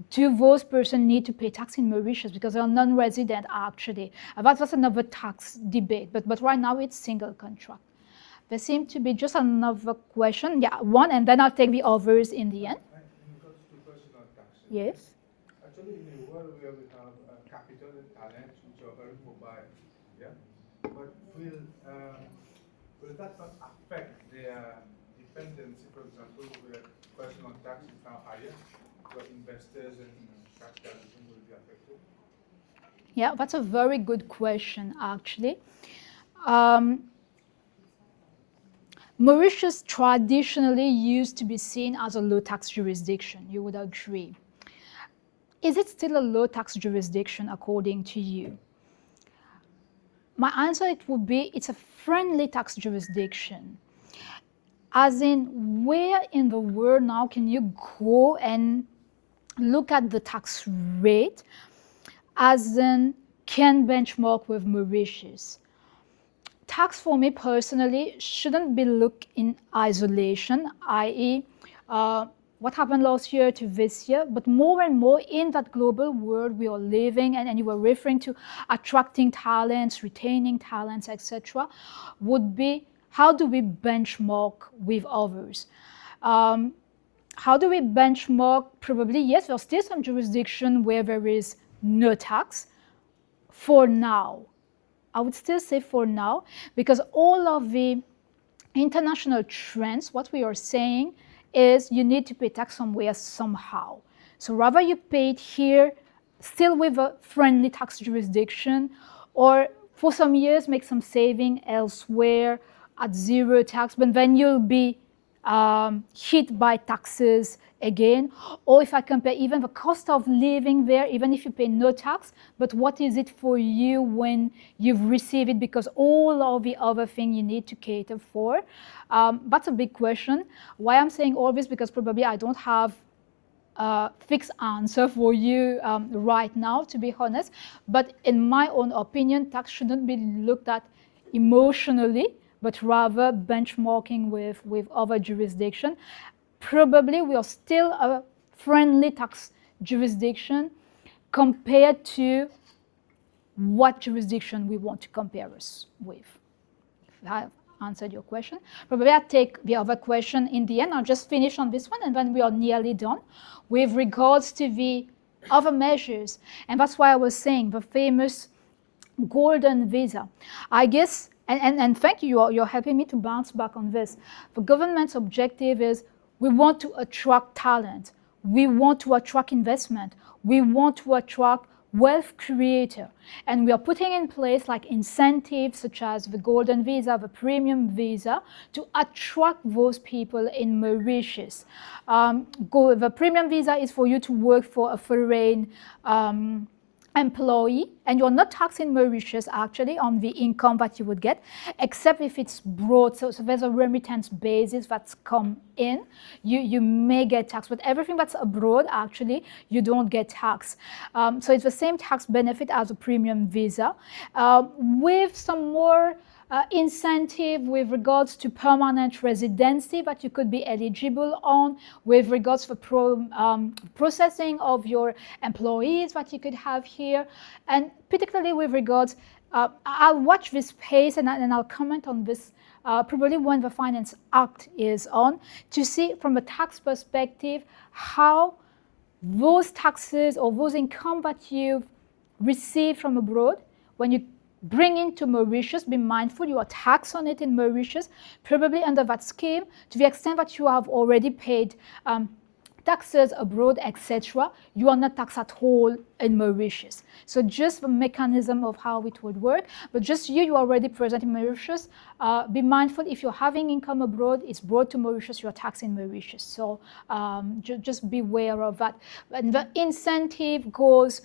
do those persons need to pay tax in Mauritius because they are non-resident actually? That's another tax debate. But right now it's single contract. There seems to be just another question. Yeah, one, and then I'll take the others in the end. Yes. Actually, in a world where we have capital and talent which are very mobile, yeah, but will that not affect their dependency? For example, with a question on investors in capitalism will be affected? Yeah, that's a very good question, actually. Mauritius traditionally used to be seen as a low-tax jurisdiction, you would agree. Is it still a low-tax jurisdiction according to you? My answer it would be it's a friendly tax jurisdiction. As in, where in the world now can you go and look at the tax rate as in can benchmark with Mauritius? Tax for me personally shouldn't be looked in isolation, i.e. What happened last year to this year, but more and more in that global world we are living, and you were referring to attracting talents, retaining talents, etc., would be how do we benchmark with others? How do we benchmark? Probably, yes, there's still some jurisdiction where there is no tax for now. I would still say for now, because all of the international trends, what we are saying is you need to pay tax somewhere somehow. So rather you pay it here, still with a friendly tax jurisdiction, or for some years make some saving elsewhere at zero tax, but then you'll be hit by taxes again. Or if I compare even the cost of living there, even if you pay no tax, but what is it for you when you've received it, because all of the other things you need to cater for? That's a big question. Why I'm saying all this, because probably I don't have a fixed answer for you right now, to be honest. But in my own opinion, tax shouldn't be looked at emotionally, but rather benchmarking with other jurisdictions. Probably we are still a friendly tax jurisdiction compared to what jurisdiction we want to compare us with. If I have answered your question. Probably I'll take the other question in the end. I'll just finish on this one, and then we are nearly done with regards to the other measures. And that's why I was saying the famous golden visa. I guess, and thank you, you're helping me to bounce back on this. The government's objective is we want to attract talent. We want to attract investment. We want to attract wealth creator. And we are putting in place like incentives such as the golden visa, the premium visa, to attract those people in Mauritius. The premium visa is for you to work for a foreign employee, and you're not taxed in Mauritius actually on the income that you would get, except if it's brought, so there's a remittance basis that's come in, you may get taxed, but everything that's abroad actually you don't get taxed. So it's the same tax benefit as a premium visa, with some more incentive with regards to permanent residency that you could be eligible on, with regards to processing of your employees that you could have here, and particularly with regards, I'll watch this space and I'll comment on this probably when the Finance Act is on, to see from a tax perspective how those taxes or those income that you've received from abroad, when you bring into Mauritius, be mindful you are taxed on it in Mauritius, probably under that scheme, to the extent that you have already paid taxes abroad, etc., you are not taxed at all in Mauritius. So just the mechanism of how it would work, but just you are already present in Mauritius, be mindful if you're having income abroad, it's brought to Mauritius, you're taxed in Mauritius. So just beware of that. And the incentive goes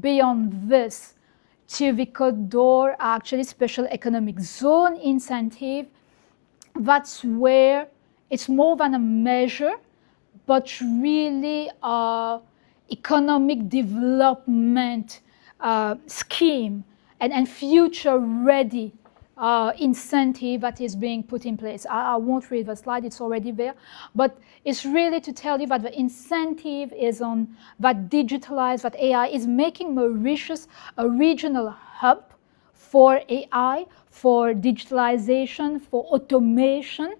beyond this to the Côte d'Or, actually special economic zone incentive. That's where it's more than a measure, but really economic development scheme and future-ready incentive that is being put in place. I won't read the slide, it's already there, but it's really to tell you that the incentive is on that digitalized, that AI is making Mauritius a regional hub for AI, for digitalization, for automation.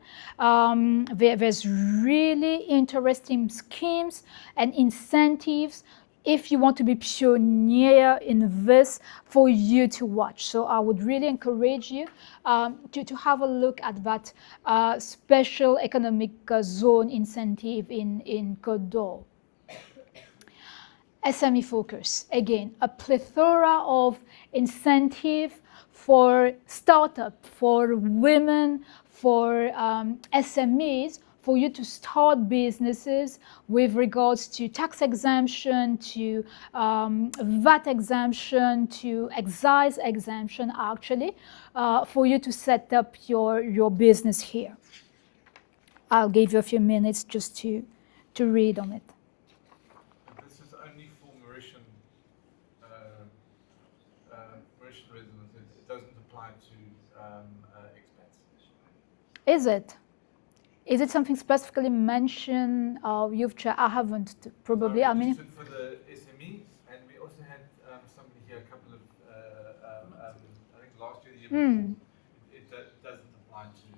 There's really interesting schemes and incentives if you want to be pioneer in this, for you to watch. So I would really encourage you to have a look at that special economic zone incentive in Côte d'Or. SME focus. Again, a plethora of incentive for startup, for women, for SMEs, for you to start businesses with regards to tax exemption, to VAT exemption, to excise exemption, actually, for you to set up your business here. I'll give you a few minutes just to read on it. This is only for Mauritian residents. It doesn't apply to expats. Is it? Is it something specifically mentioned? You've checked? I haven't, probably. I mean, for the SMEs, and we also had somebody here a couple of, I think last year, the year before. It doesn't apply to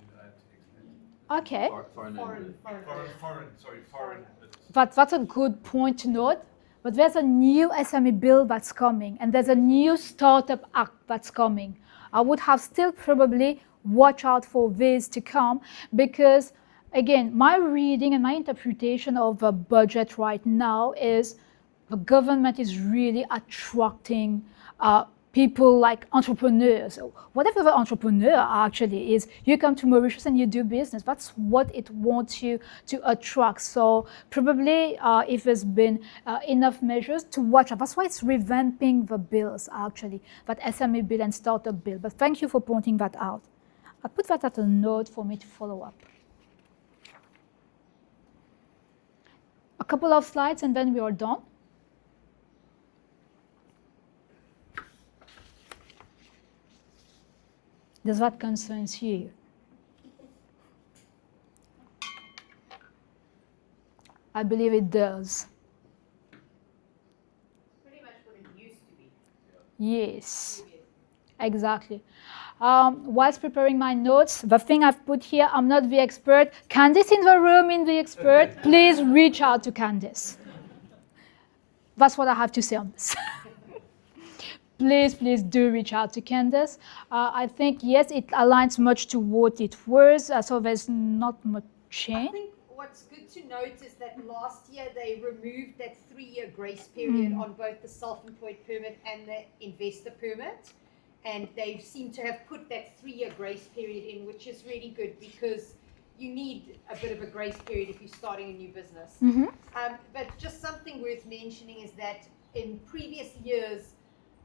expats. okay. Foreign. That's a good point to note. But there's a new SME bill that's coming, and there's a new Startup Act that's coming. I would have still probably watch out for this to come, because again, my reading and my interpretation of the budget right now is the government is really attracting people like entrepreneurs. Whatever the entrepreneur actually is, you come to Mauritius and you do business. That's what it wants you to attract. So probably if there's been enough measures to watch out. That's why it's revamping the bills actually, that SME bill and startup bill. But thank you for pointing that out. I put that as a note for me to follow up. A couple of slides and then we are done. Does that concern you? I believe it does. Pretty much what it used to be. Yes, exactly. Whilst preparing my notes, the thing I've put here, I'm not the expert. Candice in the room, in the expert, please reach out to Candice. That's what I have to say on this. Please do reach out to Candice. I think, yes, it aligns much to what it was, so there's not much change. I think what's good to note is that last year they removed that 3-year grace period on both the self-employed permit and the investor permit. And they seem to have put that 3-year grace period in, which is really good because you need a bit of a grace period if you're starting a new business. But just something worth mentioning is that in previous years,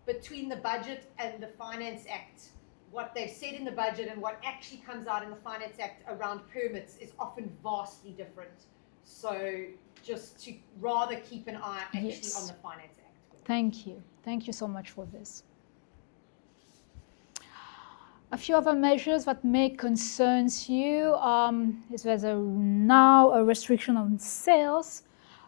between the budget and the Finance Act, what they've said in the budget and what actually comes out in the Finance Act around permits is often vastly different. So just to rather keep an eye actually on the Finance Act. Thank you. Thank you so much for this. A few other measures that may concern you is there's now a restriction on sales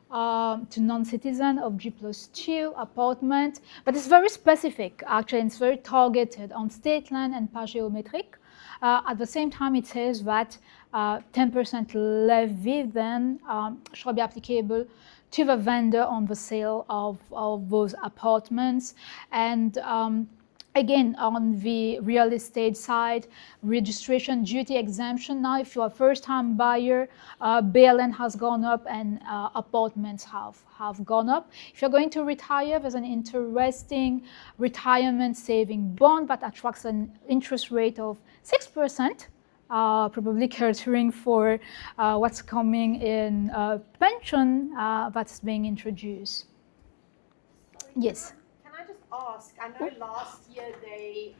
to non-citizen of G+2 apartment, but it's very specific actually, and it's very targeted on state land and parageometric. At the same time, it says that 10% levy then shall be applicable to the vendor on the sale of those apartments. And again, on the real estate side, registration duty exemption. Now, if you're a first-time buyer, BLN has gone up and apartments have gone up. If you're going to retire, there's an interesting retirement saving bond that attracts an interest rate of 6%, probably catering for what's coming in pension that's being introduced. Yes. Ask. I know last year they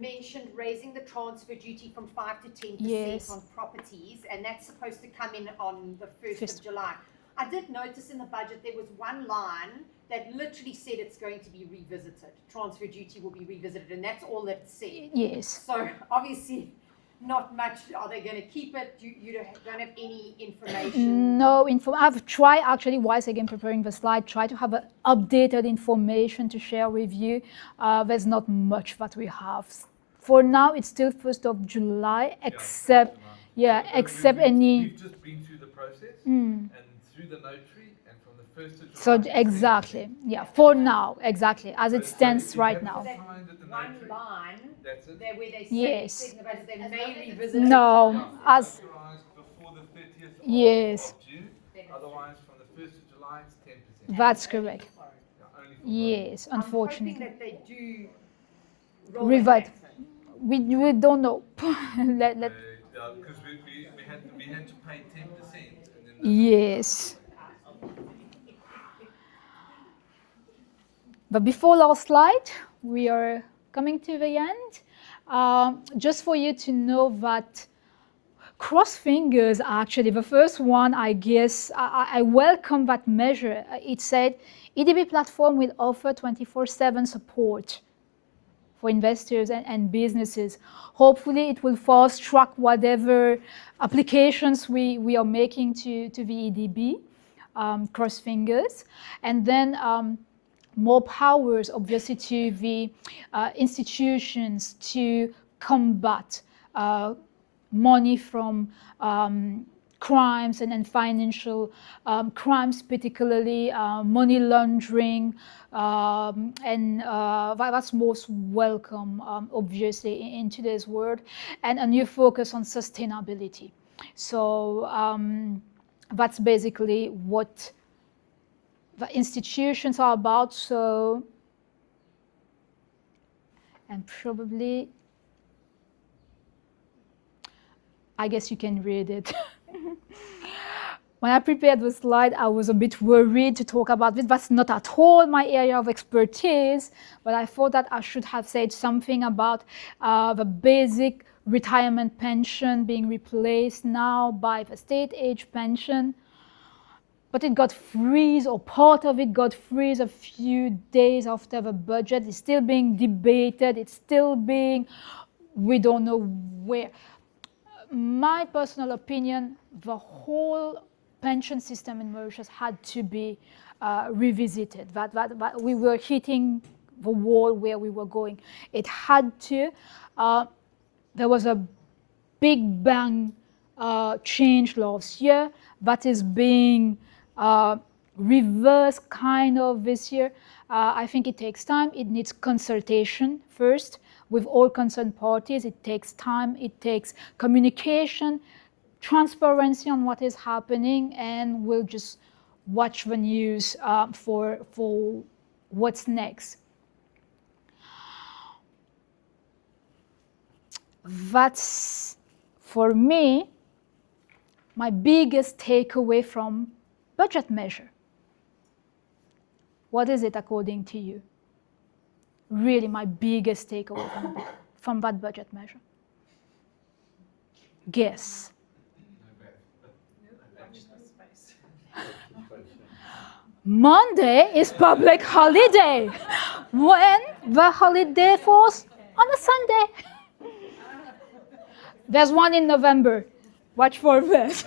mentioned raising the transfer duty from 5 to 10% on properties, and that's supposed to come in on the 1st of July. I did notice in the budget there was one line that literally said it's going to be revisited. Transfer duty will be revisited, and that's all that said. Yes. So obviously not much. Are they going to keep it? You don't have any information? No info. I've tried actually, whilst again preparing the slide, try to have updated information to share with you. There's not much that we have. For now, it's still 1st of July, except, except any... We've just been through the process and through the notary, and from the 1st of So July... exactly, for now, exactly, as it stands right now. One line there where they say yes. they may revisit no, as before the 30th yes. of June, otherwise from the 1st of July it's 10%. That's correct. Yeah, only for Yes, I'm unfortunately. hoping that they do roll Revert. that back. We don't know. let, because we had to pay 10%, and then the yes. But before last slide, we are coming to the end. Just for you to know that cross fingers, actually, the first one, I guess, I welcome that measure. It said, EDB platform will offer 24/7 support for investors and businesses. Hopefully, it will fast track whatever applications we are making to the EDB, cross fingers. And then more powers, obviously, to the institutions to combat money from crimes and financial crimes, particularly money laundering, and that's most welcome, obviously, in today's world, and a new focus on sustainability. So that's basically what the institutions are about. So, and probably, I guess you can read it. When I prepared the slide, I was a bit worried to talk about this. That's not at all my area of expertise, but I thought that I should have said something about the basic retirement pension being replaced now by the state age pension. But it got freeze, or part of it got freeze a few days after the budget. It's still being debated. It's still being, we don't know where. My personal opinion, the whole pension system in Mauritius had to be revisited. That we were hitting the wall where we were going. It had to. There was a big bang change last year that is being reversed kind of this year. I think it takes time. It needs consultation first with all concerned parties. It takes time. It takes communication, transparency on what is happening, and we'll just watch the news for what's next. That's, for me, my biggest takeaway from budget measure. What is it according to you? Really, my biggest takeaway from that budget measure. Guess. Monday is public holiday. When the holiday falls on a Sunday. There's one in November. Watch for this.